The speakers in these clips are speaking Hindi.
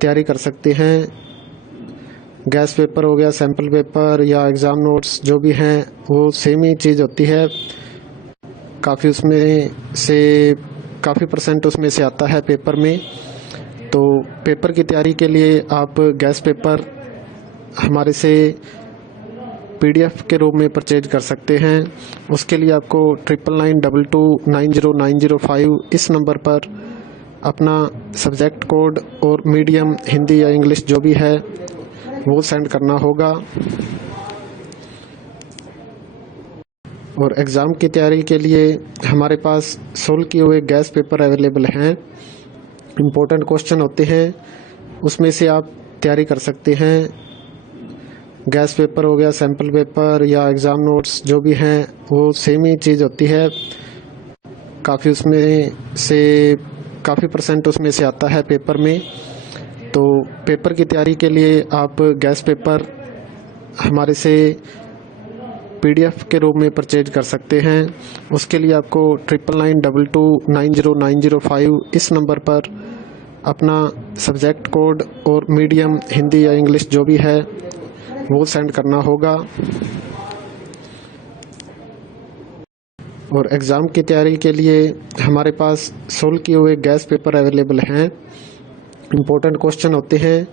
तैयारी कर सकते हैं। गैस पेपर हो गया, सैम्पल पेपर या एग्ज़ाम नोट्स जो भी हैं वो सेम ही चीज़ होती है। काफ़ी परसेंट उसमें से आता है पेपर में। तो पेपर की तैयारी के लिए आप गैस पेपर हमारे से PDF के रूप में परचेज कर सकते हैं। उसके लिए आपको 9992290905 इस नंबर पर अपना सब्जेक्ट कोड और मीडियम हिंदी या इंग्लिश जो भी है वो सेंड करना होगा। और एग्ज़ाम की तैयारी के लिए हमारे पास सोल्व किए हुए गैस पेपर अवेलेबल हैं। इम्पोर्टेंट क्वेश्चन होते हैं, उसमें से आप तैयारी कर सकते हैं। गैस पेपर हो गया, सैम्पल पेपर या एग्ज़ाम नोट्स जो भी हैं वो सेम ही चीज़ होती है। काफ़ी परसेंट उसमें से आता है पेपर में। तो पेपर की तैयारी के लिए आप गैस पेपर हमारे से PDF के रूप में परचेज कर सकते हैं। उसके लिए आपको 9992290905 इस नंबर पर अपना सब्जेक्ट कोड और मीडियम हिंदी या इंग्लिश जो भी है वो सेंड करना होगा। और एग्ज़ाम की तैयारी के लिए हमारे पास सोल्व किए हुए गैस पेपर अवेलेबल हैं। इम्पोर्टेंट क्वेश्चन होते हैं,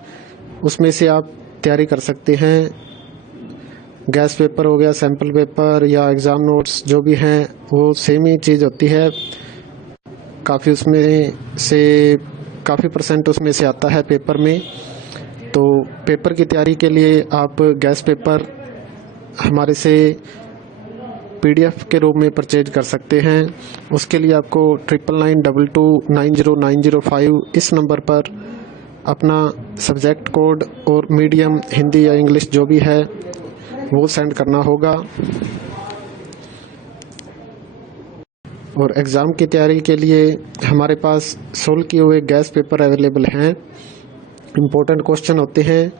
उसमें से आप तैयारी कर सकते हैं। गैस पेपर हो गया, सैम्पल पेपर या एग्ज़ाम नोट्स जो भी हैं वो सेम ही चीज़ होती है। काफ़ी परसेंट उसमें से आता है पेपर में। तो पेपर की तैयारी के लिए आप गैस पेपर हमारे से PDF के रूप में परचेज कर सकते हैं। उसके लिए आपको 9992290905 इस नंबर पर अपना सब्जेक्ट कोड और मीडियम हिंदी या इंग्लिश जो भी है वो सेंड करना होगा। और एग्ज़ाम की तैयारी के लिए हमारे पास सोल्व किए हुए गैस पेपर अवेलेबल हैं। इम्पोर्टेंट क्वेश्चन होते हैं,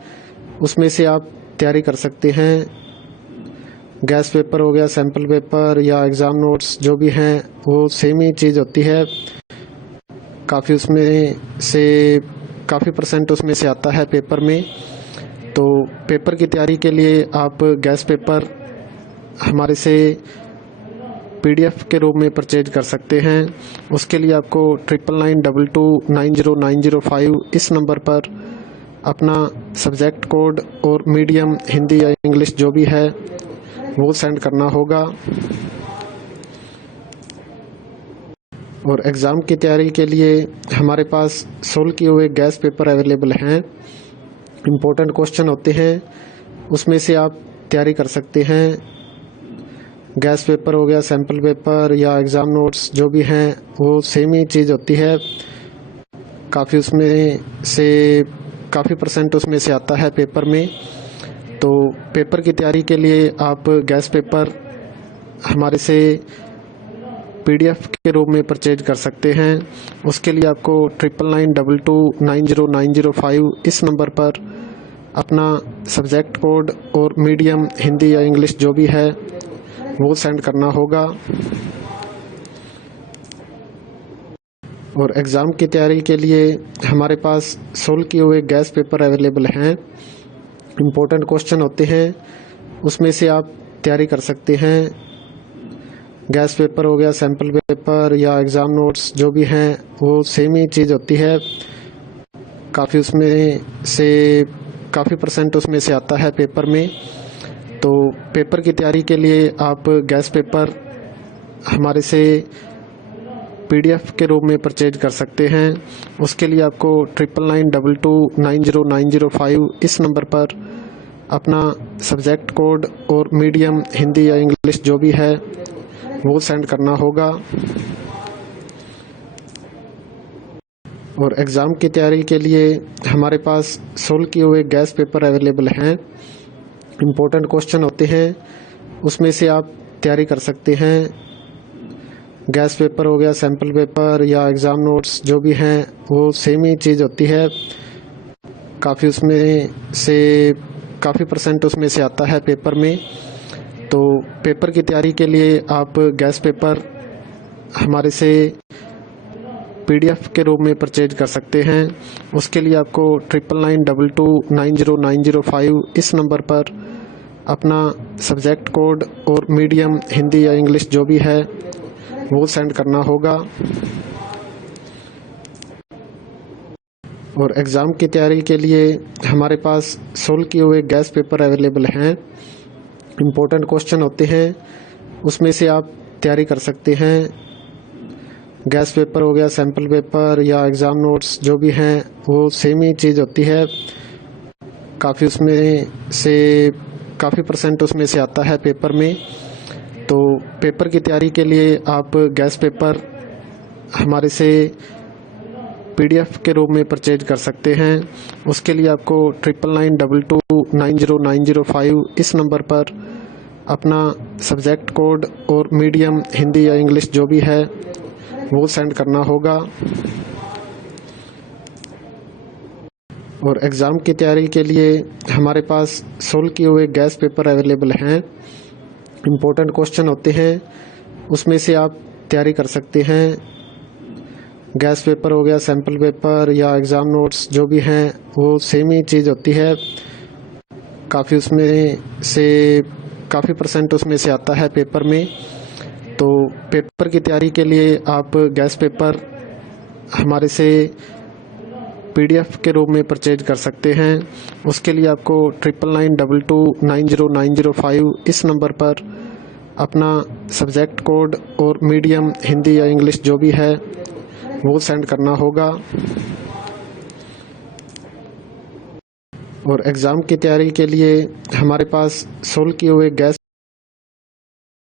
उसमें से आप तैयारी कर सकते हैं। गैस पेपर हो गया, सैम्पल पेपर या एग्ज़ाम नोट्स जो भी हैं वो सेम ही चीज़ होती है। काफ़ी परसेंट उसमें से आता है पेपर में। तो पेपर की तैयारी के लिए आप गैस पेपर हमारे से PDF के रूप में परचेज कर सकते हैं। उसके लिए आपको 9992290905 इस नंबर पर अपना सब्जेक्ट कोड और मीडियम हिंदी या इंग्लिश जो भी है वो सेंड करना होगा। और एग्ज़ाम की तैयारी के लिए हमारे पास सोल्व किए हुए गैस पेपर अवेलेबल हैं। इम्पोर्टेंट क्वेश्चन होते हैं, उसमें से आप तैयारी कर सकते हैं। गैस पेपर हो गया, सैम्पल पेपर या एग्ज़ाम नोट्स जो भी हैं वो सेम ही चीज़ होती है। काफ़ी परसेंट उसमें से आता है पेपर में। तो पेपर की तैयारी के लिए आप गैस पेपर हमारे से PDF के रूप में परचेज कर सकते हैं। उसके लिए आपको 9992290905 इस नंबर पर अपना सब्जेक्ट कोड और मीडियम हिंदी या इंग्लिश जो भी है वो सेंड करना होगा। और एग्ज़ाम की तैयारी के लिए हमारे पास सोल्व किए हुए गैस पेपर अवेलेबल हैं। इम्पोर्टेंट क्वेश्चन होते हैं, उसमें से आप तैयारी कर सकते हैं। गैस पेपर हो गया, सैम्पल पेपर या एग्ज़ाम नोट्स जो भी हैं वो सेम ही चीज़ होती है। काफ़ी परसेंट उसमें से आता है पेपर में। तो पेपर की तैयारी के लिए आप गैस पेपर हमारे से PDF के रूप में परचेज कर सकते हैं। उसके लिए आपको 9992290905 इस नंबर पर अपना सब्जेक्ट कोड और मीडियम हिंदी या इंग्लिश जो भी है वो सेंड करना होगा। और एग्ज़ाम की तैयारी के लिए हमारे पास सोल्व किए हुए गैस पेपर अवेलेबल हैं। इम्पोर्टेंट क्वेश्चन होते हैं, उसमें से आप तैयारी कर सकते हैं। गैस पेपर हो गया, सैम्पल पेपर या एग्ज़ाम नोट्स जो भी हैं वो सेम ही चीज़ होती है। काफ़ी परसेंट उसमें से आता है पेपर में। तो पेपर की तैयारी के लिए आप गैस पेपर हमारे से PDF के रूप में परचेज कर सकते हैं। उसके लिए आपको 9992290905 इस नंबर पर अपना सब्जेक्ट कोड और मीडियम हिंदी या इंग्लिश जो भी है वो सेंड करना होगा। और एग्ज़ाम की तैयारी के लिए हमारे पास सोल्व किए हुए गैस पेपर अवेलेबल हैं। इम्पोर्टेंट क्वेश्चन होते हैं, उसमें से आप तैयारी कर सकते हैं। गैस पेपर हो गया, सैम्पल पेपर या एग्ज़ाम नोट्स जो भी हैं वो सेम ही चीज़ होती है। काफ़ी परसेंट उसमें से आता है पेपर में। तो पेपर की तैयारी के लिए आप गैस पेपर हमारे से PDF के रूप में परचेज कर सकते हैं। उसके लिए आपको 9992290905 इस नंबर पर अपना सब्जेक्ट कोड और मीडियम हिंदी या इंग्लिश जो भी है वो सेंड करना होगा। और एग्ज़ाम की तैयारी के लिए हमारे पास सोल्व किए हुए गैस पेपर अवेलेबल हैं। इम्पोर्टेंट क्वेश्चन होते हैं, उसमें से आप तैयारी कर सकते हैं। गैस पेपर हो गया, सैम्पल पेपर या एग्ज़ाम नोट्स जो भी हैं वो सेम ही चीज़ होती है। काफ़ी परसेंट उसमें से आता है पेपर में। तो पेपर की तैयारी के लिए आप गैस पेपर हमारे से PDF के रूप में परचेज कर सकते हैं। उसके लिए आपको 9992290905 इस नंबर पर अपना सब्जेक्ट कोड और मीडियम हिंदी या इंग्लिश जो भी है वो सेंड करना होगा। और एग्ज़ाम की तैयारी के लिए हमारे पास सोल्व किए हुए गैस